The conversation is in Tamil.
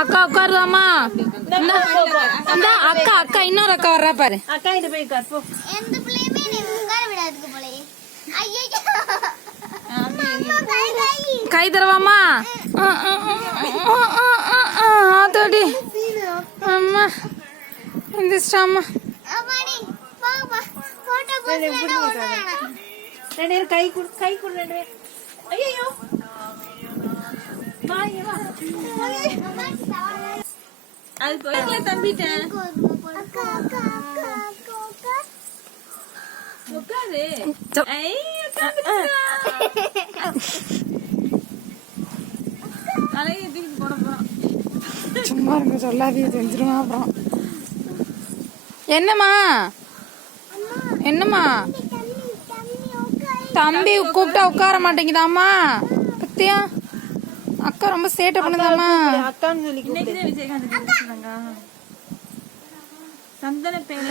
அக்கா உட்காருதாமா? அக்கா அக்கா இன்னொரு அக்கா வர்றா பாரு. அக்கா கிட்ட போய் உட்கார் போ. எந்த பிள்ளையுமே நீ உட்கார விடாதுக்கு போலே. ஐயோ கை தரவாமா? அதோடி அம்மா எந்திரிச்சிட்டாமா. ரெண்டு பேரும் கை கொடு, கை கொடு ரெண்டு பேரும். ஐயோ வா இங்க வா. அது போயில தம்பிட்டேன். உட்காரு. ஐ உட்காரு. அலைய தூக்கி போட போறான். சும்மா இருங்க, சொல்லாதே தெரிஞ்சிருமா அப்புறம். என்னம்மா என்னம்மா? தம்பி கூப்பிட்டா உட்கார மாட்டேங்குதாம்மா. பத்தியா அக்கா ரொம்ப சேட்டை பண்ணுதாம்மா. அக்கான்னு சொல்லி இன்னைக்கு விஜயகாந்த் சந்தன பேர்